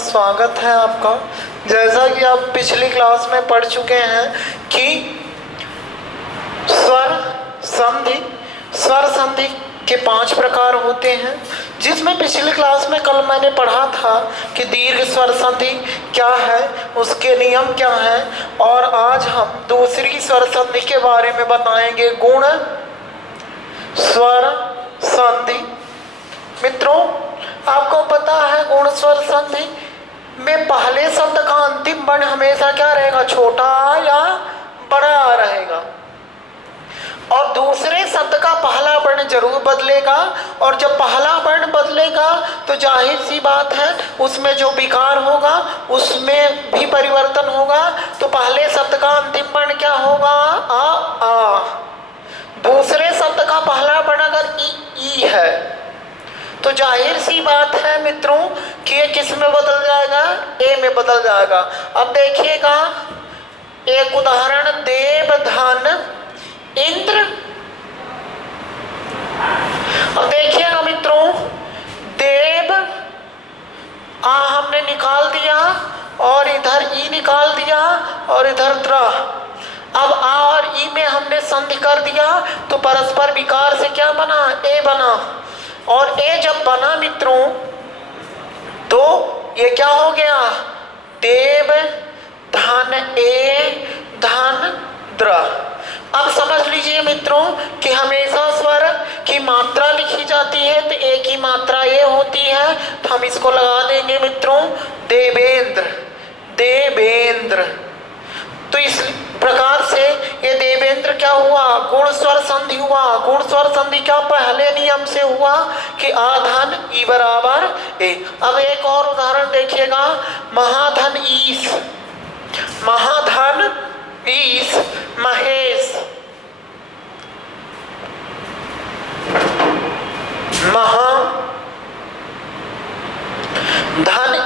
स्वागत है आपका। जैसा कि आप पिछली क्लास में पढ़ चुके हैं कि स्वर संधि के 5 प्रकार होते हैं, जिसमें पिछली क्लास में कल मैंने पढ़ा था कि दीर्घ स्वर संधि क्या है, उसके नियम क्या हैं, और आज हम दूसरी स्वर संधि के बारे में बताएंगे, गुण स्वर संधि। मित्रों, आपको पता है गुण स्वर संधि में पहले शब्द का अंतिम वर्ण हमेशा क्या रहेगा, छोटा या बड़ा रहेगा, और दूसरे शब्द का पहला वर्ण जरूर बदलेगा। और जब पहला वर्ण बदलेगा तो जाहिर सी बात है उसमें जो विकार होगा उसमें भी परिवर्तन होगा। तो पहले शब्द का अंतिम वर्ण क्या होगा, आ। दूसरे शब्द का पहला वर्ण अगर ई है तो जाहिर सी बात है मित्रों कि ये किस में बदल जाएगा, ए में बदल जाएगा। अब देखिएगा एक उदाहरण, देव धन इंद्र। अब देखिएगा मित्रों, देव आ हमने निकाल दिया और इधर ई निकाल दिया और इधर द्र। अब आ और ई में हमने संधि कर दिया तो परस्पर विकार से क्या बना, ए बना। और ए जब बना मित्रों तो ये क्या हो गया, देव धन ए धन द्र। अब समझ लीजिए मित्रों कि हमेशा स्वर की मात्रा लिखी जाती है तो ए की मात्रा ये होती है, तो हम इसको लगा देंगे मित्रों देवेंद्र, देवेंद्र। तो इस प्रकार से ये देवेंद्र क्या हुआ, गुण स्वर संधि हुआ। गुण स्वर संधि क्या पहले नियम से हुआ कि आ धन ई बराबर ए। अब एक और उदाहरण देखिएगा, महाधन ईश, महाधन ईश महेश, महाधन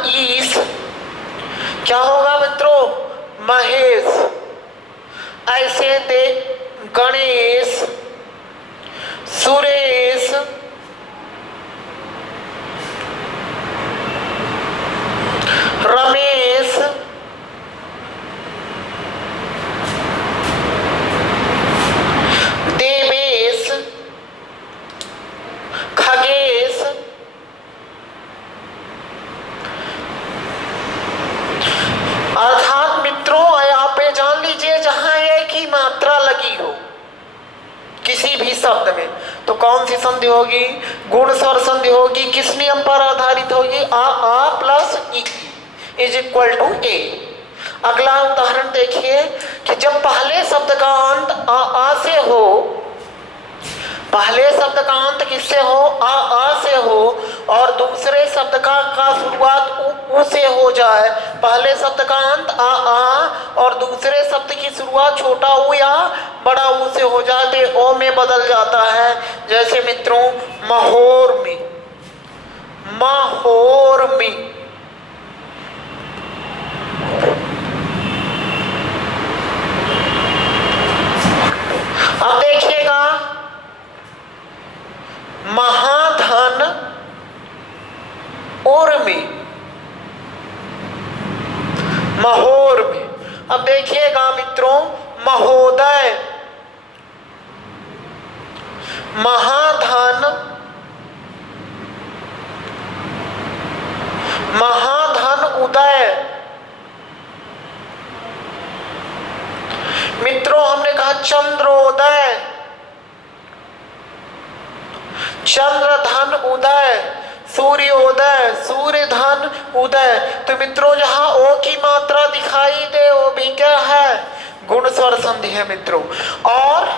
ईश क्या होगा मित्रों, महेश। ऐसे दे गणेश, सुरेश, रमेश, देवेश, खगेश, अर्थात मित्रों यहाँ पे जान लीजिए जहां एक ही मात्रा लगी हो किसी भी शब्द में तो कौन सी संधि होगी, गुण स्वर संधि होगी। किस नियम पर आधारित होगी, आ प्लस ई इज इक्वल टू ए। अगला उदाहरण देखिए कि जब पहले शब्द का अंत आ से हो, पहले शब्द का अंत किससे हो, आ से हो, और दूसरे शब्द का शुरुआत उ से हो जाए। पहले शब्द का अंत आ और दूसरे शब्द की शुरुआत छोटा उ या बड़ा उ से हो जाए तो ओ में बदल जाता है। जैसे मित्रों महोर में, महोर में। अब देखिएगा महाधन उर्मी, महोर में। अब देखिएगा मित्रों महोदय, महाधन, महाधन उदय। मित्रों हमने कहा चंद्रोदय, चंद्रधन उदय, सूर्योदय, सूर्य धन उदय। तो मित्रों जहां ओ की मात्रा दिखाई दे वो भी क्या है, गुण स्वर संधि है मित्रों। और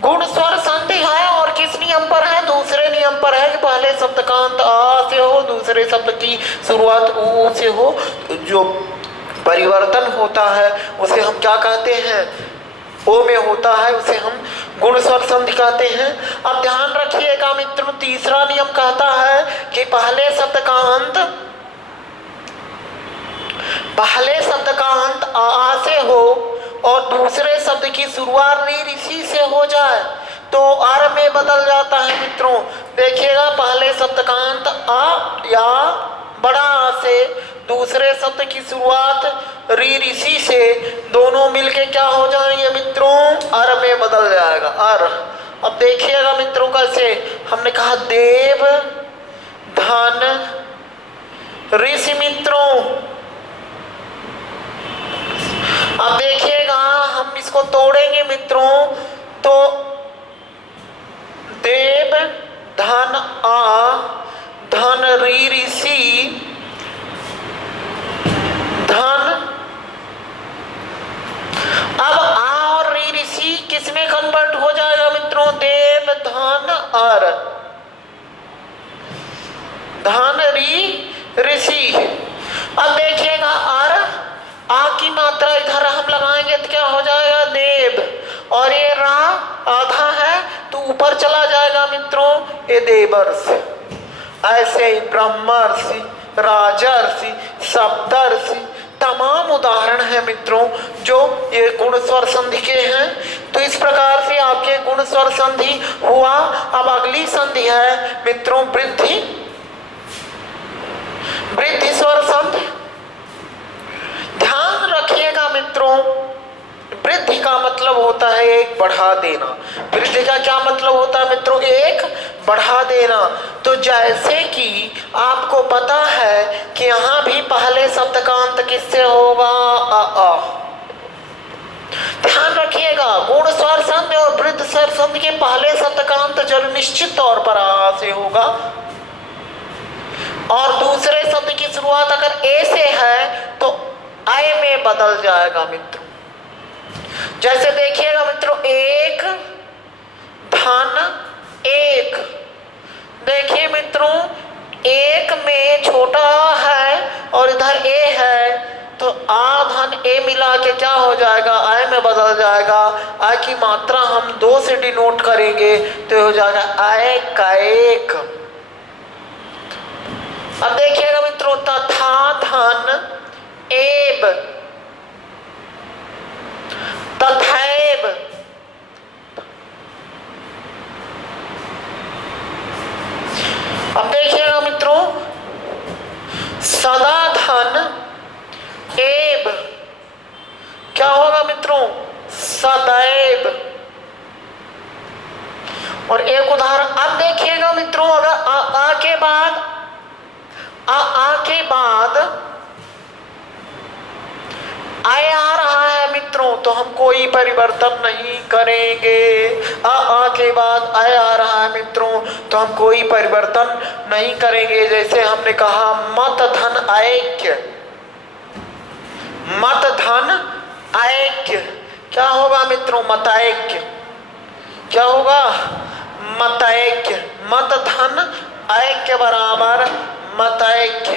गुण स्वर संधि है और किस नियम पर है, दूसरे नियम पर है कि पहले शब्द का अंत आ से हो, दूसरे शब्द की शुरुआत उ से हो। जो परिवर्तन होता है उसे हम क्या कहते हैं, ओ में होता है, उसे हम गुण स्वर संधि कहते हैं। अब ध्यान रखिएगा मित्रों, तीसरा नियम कहता है कि पहले शब्द का अंत आ से हो और दूसरे शब्द की शुरुआत ऋषि से हो जाए तो आर में बदल जाता है मित्रों। देखिएगा पहले शब्द का अंत आ या बड़ा आ से, दूसरे शब्द की शुरुआत री ऋषि से, दोनों मिलके क्या हो जाएंगे मित्रों, अर में बदल जाएगा, अर। अब देखिएगा मित्रों कैसे, हमने कहा देव धन ऋषि मित्रों। अब देखिएगा हम इसको तोड़ेंगे मित्रों, तो देव धन आ धन री ऋषि धन। अब आ और री ऋषि किसमें कन्वर्ट हो जाएगा मित्रों, देव धन अर, धन री ऋषि। अब देखिएगा अर, आ की मात्रा इधर हम लगाएंगे तो क्या हो जाएगा देव, और ये रा आधा है तो ऊपर चला जाएगा मित्रों, ये देवर्षि। ऐसे ही ब्रह्मर्षि, राजर्षि, सप्तर्षि, तमाम उदाहरण है मित्रों जो ये गुण स्वर संधि के हैं। तो इस प्रकार से आपके गुण स्वर संधि हुआ। अब अगली संधि है मित्रों वृद्धि, वृद्धि स्वर संधि। ध्यान रखिएगा मित्रों, वृद्धि का मतलब होता है एक बढ़ा देना। वृद्धि का क्या मतलब होता है मित्रों, एक बढ़ा देना। तो जैसे कि आपको पता है कि यहाँ भी पहले शब्द का अंत किससे होगा, अ। ध्यान रखिएगा, गुण स्वर संधि और वृद्धि स्वर संधि के पहले शब्द का अंत जरूर निश्चित तौर पर आ से होगा, और दूसरे शब्द की शुरुआत अगर ए से है तो आय में बदल जाएगा मित्रों। जैसे देखिएगा मित्रों, एक धन एक। देखिए मित्रों, एक में छोटा है और इधर ए है, तो आ धन ए मिला के क्या हो जाएगा, आय में बदल जाएगा। आय की मात्रा हम 2 से डिनोट करेंगे तो हो जाएगा आय का एक। अब देखिएगा मित्रों, तथा धन एब, तथैव। अब देखिएगा मित्रों, सदा धन एब, क्या होगा मित्रों, सदैव। और एक उदाहरण, अब देखिएगा मित्रों, अगर आ के बाद आ के बाद आय आ रहा है मित्रों, तो हम कोई परिवर्तन नहीं करेंगे। आ के बाद आय आ रहा है मित्रों, तो हम कोई परिवर्तन नहीं करेंगे। जैसे हमने कहा मत धन ऐक्य, मत धन ऐक्य, क्या होगा मित्रों, मतैक्य। क्या होगा, मतैक्य। मत धन ऐक्य बराबर मतैक्य।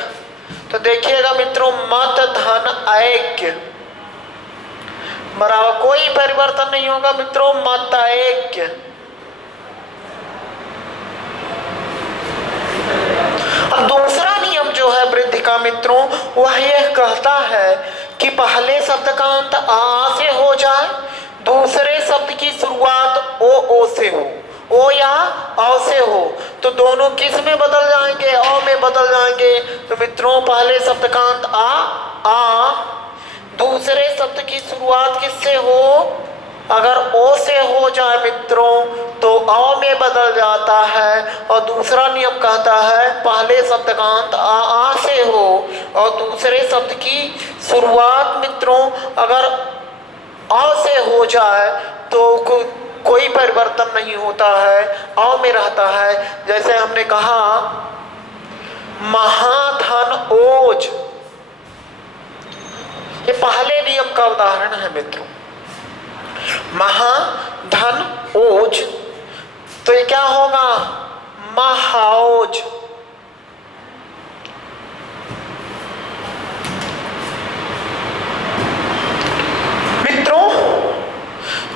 तो देखिएगा मित्रों, मत धन ऐक्य बराबर कोई परिवर्तन नहीं होगा मित्रों, मतैक्य। अब दूसरा नियम जो है वृद्धि का मित्रों, वह यह कहता है कि पहले शब्द का अंत आ से हो जाए, दूसरे शब्द की शुरुआत ओ से हो, ओ या औ से हो, तो दोनों किस में बदल जाएंगे, औ में बदल जाएंगे। तो मित्रों पहले शब्द का अंत आ, दूसरे शब्द की शुरुआत किससे हो, अगर ओ से हो जाए मित्रों तो औ में बदल जाता है। और दूसरा नियम कहता है पहले शब्द का अंत आ से हो और दूसरे शब्द की शुरुआत मित्रों अगर अ से हो जाए तो कोई परिवर्तन नहीं होता है, अ में रहता है। जैसे हमने कहा महाधन ओज, ये पहले नियम का उदाहरण है मित्रों, महाधन ओज। तो ये क्या होगा, महाओज। मित्रों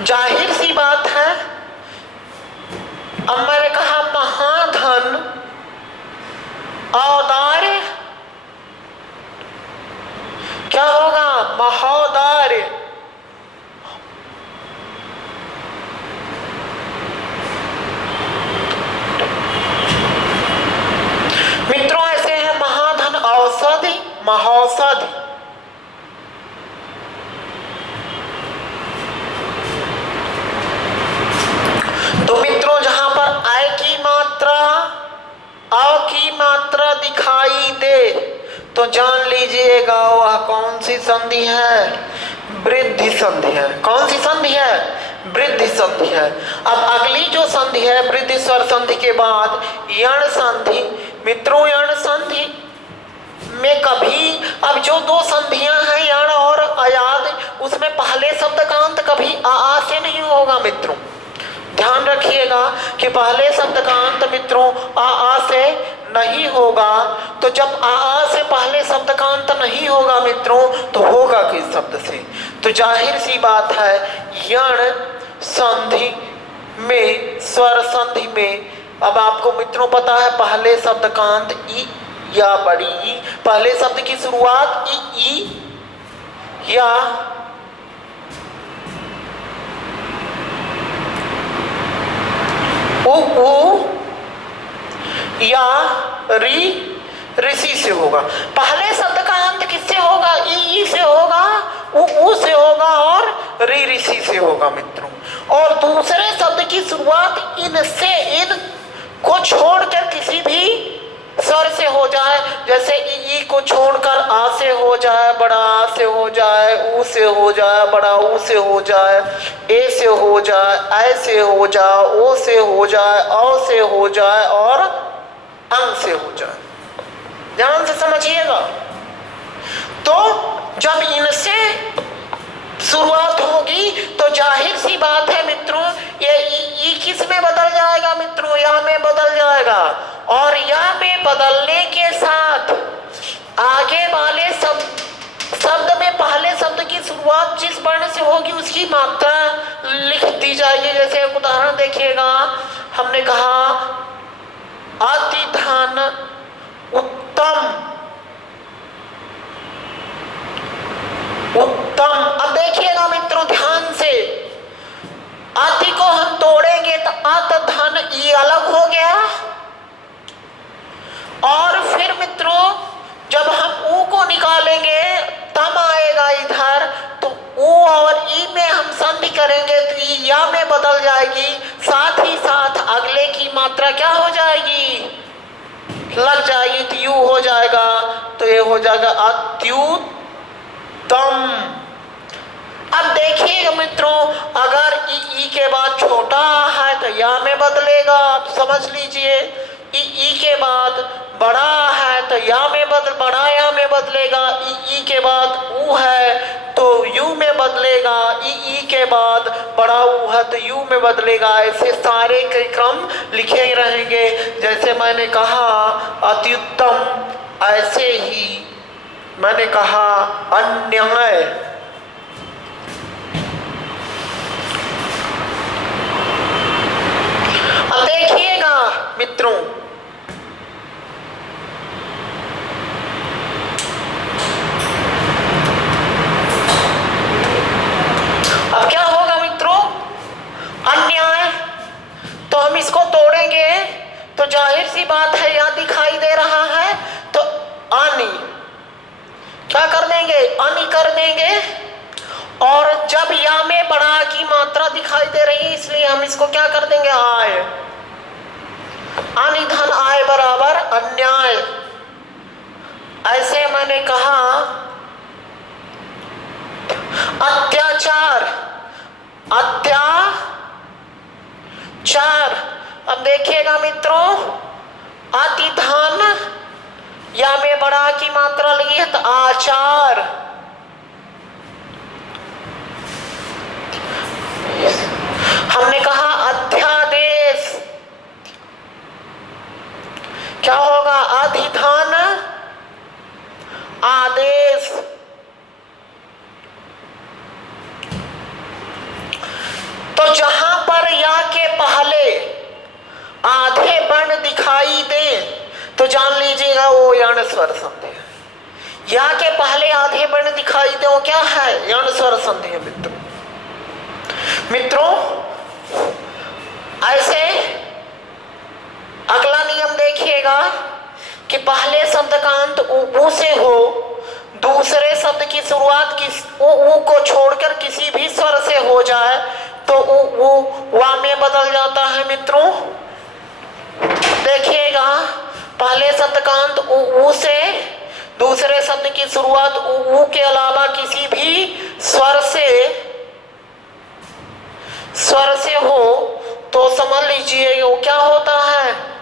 जाहिर सी बात है, अब मैंने कहा महाधन औदार्य, क्या होगा, महोदार्य। मित्रों ऐसे है महाधन औषधि, महौषधि। तो मित्रों जहां पर आय की मात्रा अ की मात्रा दिखाई दे तो जान लीजिएगा वह कौन सी संधि है, वृद्धि संधि है। कौन सी संधि है, वृद्धि संधि है। अब अगली जो संधि है वृद्धि स्वर संधि के बाद यण संधि। मित्रों यण संधि में कभी, अब जो दो संधियां हैं यण और अयाद, उसमें पहले शब्द का अंत कभी आ से नहीं होगा। मित्रों ध्यान रखिएगा कि पहले शब्द का अंत मित्रों आ से नहीं होगा। तो जब आ से पहले शब्द का अंत नहीं होगा मित्रों तो होगा किस शब्द से? तो जाहिर सी बात है यण संधि में, स्वर संधि में, अब आपको मित्रों पता है पहले शब्द का अंत ई या बड़ी ई, पहले शब्द की शुरुआत ई या उ या ऋषि से होगा। पहले शब्द का अंत किससे होगा? ई से होगा, उ से होगा और ऋषि से होगा मित्रों। और दूसरे शब्द की शुरुआत इन से, इन को छोड़कर किसी भी स्वर से हो जाए, जैसे ई को छोड़कर आ से हो जाए, बड़ा आ से हो जाए, ऊ से हो जाए, बड़ा ऊ से हो जाए, ए से हो जाए, ऐ से हो जाए, ओ से हो जाए, औ से हो जाए और अंग से हो जाए। ध्यान से समझिएगा। तो जब इनसे शुरुआत होगी तो जाहिर सी बात है मित्रों ये ई किस में बदल जाएगा मित्रों? या में बदल जाएगा। और या में बदलने के साथ आगे वाले शब्द में पहले शब्द की शुरुआत जिस वर्ण से होगी उसकी मात्रा लिख दी जाएगी। जैसे एक उदाहरण देखिएगा, हमने कहा अति धन उत्तम, उत्तम। अब देखिएगा मित्रों ध्यान से, अति को हम तोड़ेंगे तो अत धन ई अलग हो गया। और फिर मित्रों जब हम ऊ को निकालेंगे तब आएगा इधर, तो ऊ और ई में हम संधि करेंगे तो ई या में बदल जाएगी। साथ ही साथ अगले की मात्रा क्या हो जाएगी? लग जाएगी तो यू हो जाएगा। तो ये हो जाएगा अत्युत्तम। अब देखिएगा मित्रों अगर ई के बाद छोटा है तो या में बदलेगा। आप समझ लीजिए, ई के बाद बड़ा है तो या में बड़ा या में बदलेगा। ई के बाद ऊ है तो यू में बदलेगा। ई के बाद बड़ा ऊ है तो यू में बदलेगा। ऐसे सारे के क्रम लिखे रहेंगे। जैसे मैंने कहा अत्युत्तम, ऐसे ही मैंने कहा अन्याय। अब देखिएगा मित्रों अब क्या होगा मित्रों? अन्याय, तो हम इसको तोड़ेंगे तो जाहिर सी बात है या दिखाई दे रहा है तो अनि क्या कर देंगे? अनि कर देंगे। और जब या में बड़ा की मात्रा दिखाई दे रही है इसलिए हम इसको क्या कर देंगे? आय। अनि धन आय बराबर अन्याय। ऐसे मैंने कहा अत्याचार, अत्याचार। अब देखिएगा मित्रों अति धन या में बड़ा की मात्रा लगी है तो आचार। हमने कहा अध्यादेश, क्या होगा? अधिधान आदेश। तो जहां पर या के पहले आधे वर्ण दिखाई दे तो जान लीजिएगा वो यण स्वर संधि है। या के पहले आधे वर्ण दिखाई दे वो क्या है? यण स्वर संधि है मित्रों। ऐसे अगला नियम देखिएगा कि पहले शब्द का अंत ऊ से हो शब्द की शुरुआत किस ऊ को छोड़कर किसी भी स्वर से हो जाए तो ऊ वा में बदल जाता है मित्रों। देखिएगा, पहले शब्द का अंत ऊ से, दूसरे शब्द की शुरुआत ऊ के अलावा किसी भी स्वर से हो तो समझ लीजिए वो क्या होता है,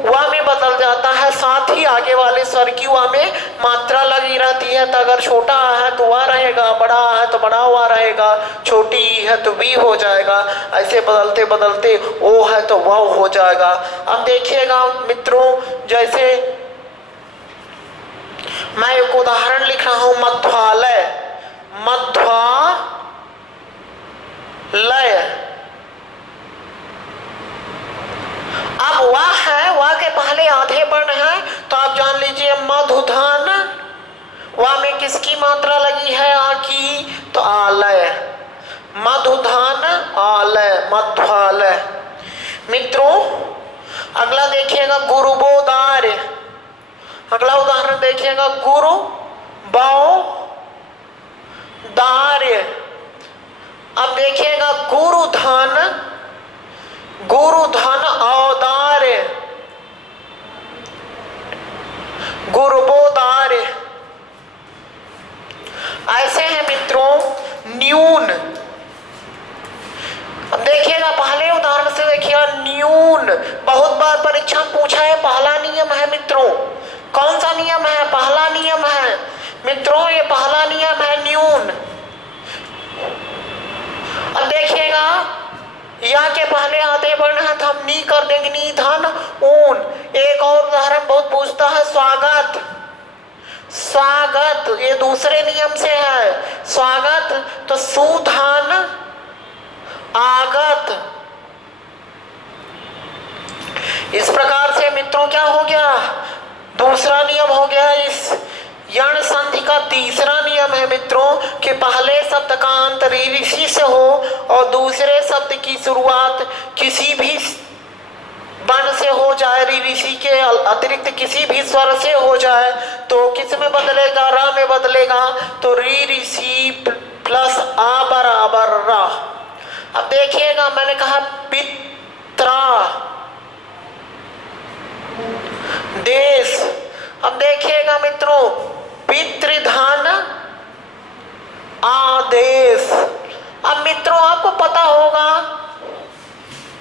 वा में बदल जाता है। साथ ही आगे वाले स्वर की वा में मात्रा लगी रहती है। तो अगर छोटा है तो वा रहेगा, बड़ा है तो बड़ा हुआ रहेगा, छोटी है तो वी हो जाएगा। ऐसे बदलते बदलते ओ है तो वाव हो जाएगा। अब देखिएगा मित्रों, जैसे मैं एक उदाहरण लिख रहा हूं, मध्वालय, मध्वालय। अब वाह है, वाह के पहले आधे वर्ण है तो आप जान लीजिए मधुधान, वाह में किसकी मात्रा लगी है, आ की, तो आलय, मधुधान आलय, मध्वालय। मित्रों अगला देखिएगा गुरुबोधार्य, अगला उदाहरण देखिएगा गुरु दार्य। अब देखिएगा गुरुधन औदार्य, गुरुबोधार्य। ऐसे हैं मित्रों न्यून। अब देखिएगा पहले उदाहरण से देखिएगा न्यून, बहुत बार परीक्षा पूछा है, पहला नियम है मित्रों। कौन सा नियम है, पहला नियम है मित्रों, ये पहला नियम है न्यून। अब देखिएगा या के पहले आधे वर्ण है तो हम नी कर देंगे, नी धन ऊन। एक और उदाहरण बहुत पूछता है स्वागत, स्वागत ये दूसरे नियम से है, स्वागत तो सुधान आगत। इस प्रकार से मित्रों क्या हो गया, दूसरा नियम हो गया। इस यण संधि का तीसरा नियम है मित्रों कि पहले शब्द का अंत ऋषि से हो और दूसरे शब्द की शुरुआत किसी भी वर्ण से हो जाए, ऋषि के अतिरिक्त किसी भी स्वर से हो जाए तो किस में बदलेगा, रा में बदलेगा। तो ऋषि प्लस आ बराबर रा। अब देखिएगा मैंने कहा पित्रा देश। अब देखिएगा मित्रों पितृधन आदेश। अब मित्रों आपको पता होगा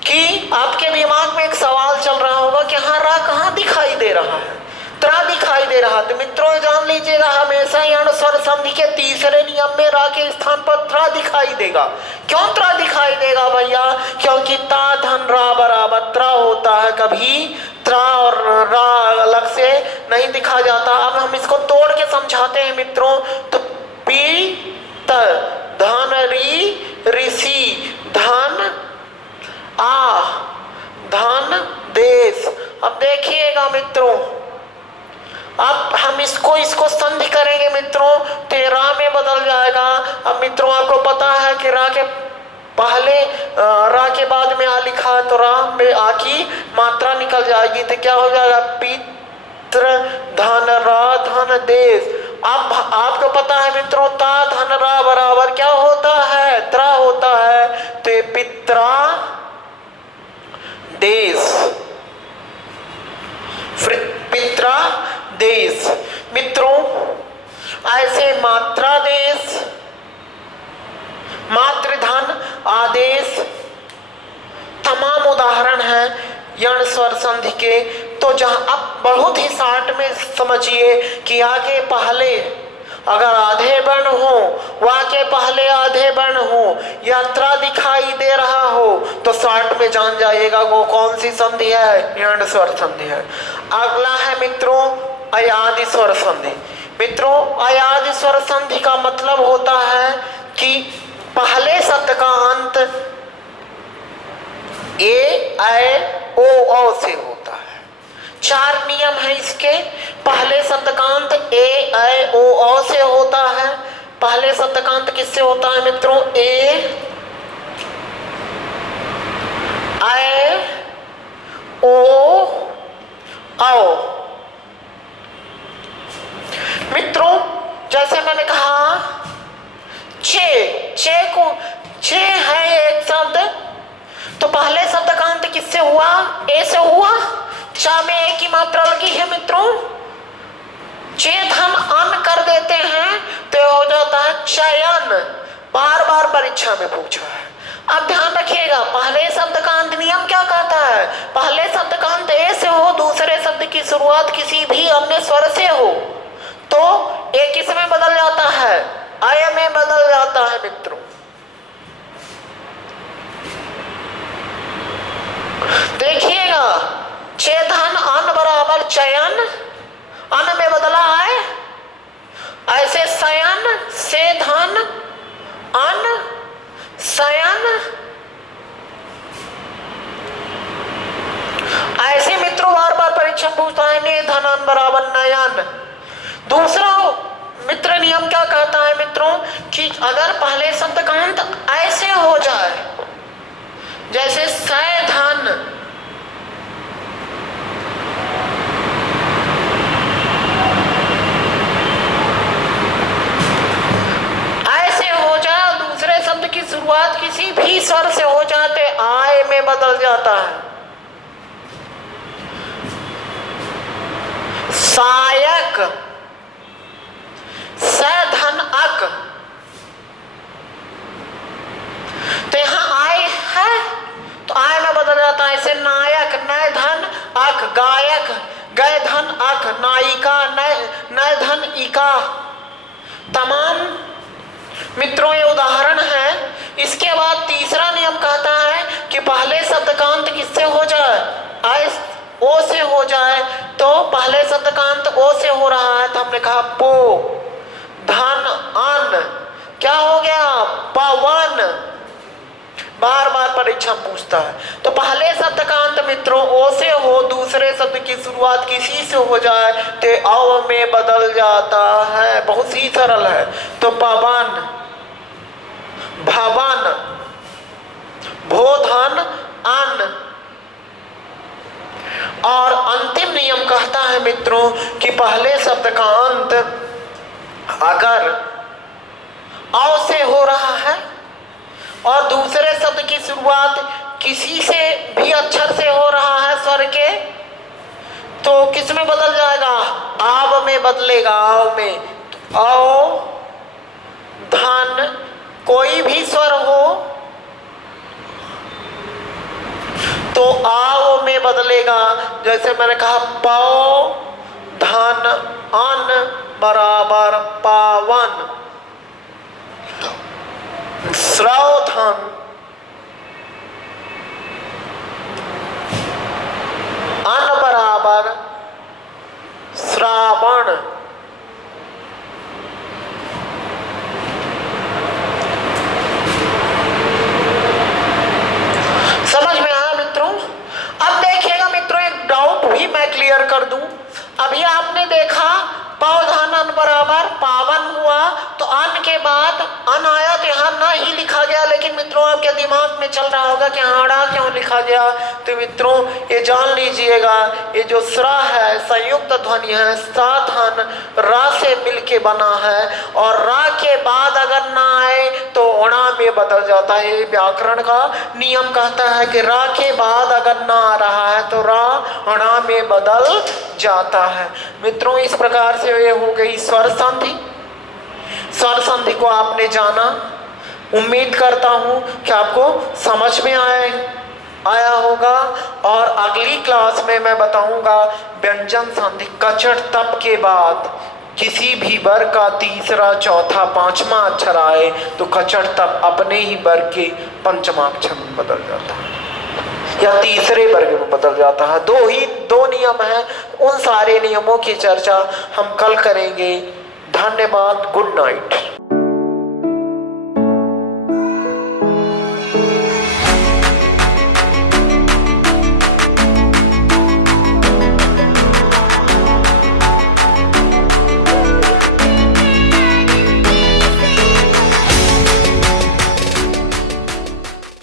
कि आपके दिमाग में एक सवाल चल रहा होगा कि हाँ रा कहाँ दिखाई दे रहा है, त्रा दिखाई दे रहा। तो मित्रों जान लीजिएगा हमेशा यण स्वर संधि के तीसरे नियम में रा के स्थान पर त्रा दिखाई देगा। क्यों त्रा दिखाई देगा भैया, क्योंकि ता धन रा बराबर त्रा होता है, कभी त्रा और रा अलग से नहीं दिखा जाता। अब हम इसको तोड़ के समझाते हैं मित्रों। तो पी त धन री ऋषि धन आ धन देश। अब देखिएगा मित्रों, अब हम इसको संधि करेंगे मित्रों तो रा में बदल जाएगा। अब मित्रों आपको पता है कि रा के पहले रा के बाद में आ लिखा है तो रा में आ की मात्रा निकल जाएगी तो क्या हो जाएगा पित्र धन रा धन देश। अब आपको पता है मित्रों ता धन रा बराबर क्या होता है, त्रा होता है। तो ये पित्रा देश, पित्रा देश। मित्रों ऐसे मात्रा देश, मातृधन आदेश तमाम उदाहरण हैं यण स्वर संधि के। तो जहां अब बहुत ही शार्ट में समझिए कि आ के पहले अगर आधे वर्ण हो, वा के पहले आधे वर्ण हो, यात्रा दिखाई दे रहा हो तो शार्ट में जान जाइएगा वो कौन सी संधि है, यण स्वर संधि है। अगला है मित्रों अयादि स्वर संधि। मित्रों अयादि स्वर संधि का मतलब होता है कि पहले शब्द का अंत ए ऐ ओ औ से होता है। चार नियम है इसके। पहले शब्द का अंत ए ऐ ओ औ से होता है। पहले शब्द का अंत किससे होता है मित्रों, ए ऐ ओ की मात्रा लगी है मित्रों, चे धन अन कर देते हैं तो हो जाता है चयन। बार बार परीक्षा में पूछा है। अब ध्यान रखिएगा, पहले शब्द का अंत नियम क्या कहता है? पहले शब्द का अंत ए से हो, दूसरे शब्द की शुरुआत किसी भी अन्य स्वर से हो तो ए किस में बदल जाता है? अय में बदल जाता है मित्रों। देखिएगा, चेधन अन बराबर चयन, अन में बदला है, ऐसे शयन से धन अन शयन, ऐसे मित्रों बार बार परीक्षा पूछता है ने धन अन बराबर नयन। दूसरा मित्र नियम क्या कहता है मित्रों कि अगर पहले शब्द का अंत ऐसे हो जाए, जैसे सैधन, ऐसे हो जाए, दूसरे शब्द की शुरुआत किसी भी स्वर से हो जाते आय में बदल जाता है। सायक, सधन अक, तो यहां आय है तो आय में बदल जाता है। ऐसे नायक, नय धन अक, गायक, गय धन अक, नायिका, नय धन इका। तमाम मित्रों ये उदाहरण है। इसके बाद तीसरा नियम कहता है कि पहले शब्द का अंत किससे हो जाए? आय ओ से हो जाए। तो पहले शब्द का अंत ओ से हो रहा है तो हमने कहा पो, धन अन, क्या हो गया? पवन। बार बार परीक्षा पूछता है। तो पहले शब्द का अंत मित्रों ओ से हो, दूसरे शब्द की शुरुआत किसी से हो जाए तो अव में बदल जाता है। बहुत ही सरल है। तो पवन, भवन, भोधन अन। और अंतिम नियम कहता है मित्रों कि पहले शब्द का अंत अगर अव से हो रहा है और दूसरे शब्द की शुरुआत किसी से भी अक्षर से हो रहा है स्वर के, तो किस में बदल जाएगा? आव में बदलेगा। आव में तो औ धन, कोई भी स्वर हो तो आव में बदलेगा। जैसे मैंने कहा पौ धन अन बराबर पावन, श्रवधन अन बराबर श्रावण। समझ में आया मित्रों? अब देखिएगा मित्रों, एक डाउट भी मैं क्लियर कर दूं। अभी आपने देखा पौधन अन बराबर पावन हुआ तो अन के बाद अन आया तो यहाँ ना ही लिखा गया, लेकिन मित्रों आपके दिमाग में चल रहा होगा कि हाड़ा क्यों लिखा गया। तो मित्रों ये जान लीजिएगा, ये जो स्रा है संयुक्त ध्वनि है, साधन रा से मिलके बना है और रा के बाद अगर ना आए तो ओणा में बदल जाता है। ये व्याकरण का नियम कहता है कि रा के बाद अगर ना आ रहा है तो रा ओणा में बदल जाता है। मित्रों इस प्रकार से ये हो गई स्वर संधि। स्वर संधि को आपने जाना। उम्मीद करता हूं कि आपको समझ में आया होगा। और अगली क्लास में मैं बताऊंगा व्यंजन संधि। कचट तप के बाद किसी भी वर्ग का तीसरा, चौथा, पांचवा अक्षर आए तो कचट तप अपने ही वर्ग के पंचमा अक्षर में बदल जाता है या तीसरे वर्ग में बदल जाता है। दो नियम हैं। उन सारे नियमों की चर्चा हम कल करेंगे। धन्यवाद। Good night.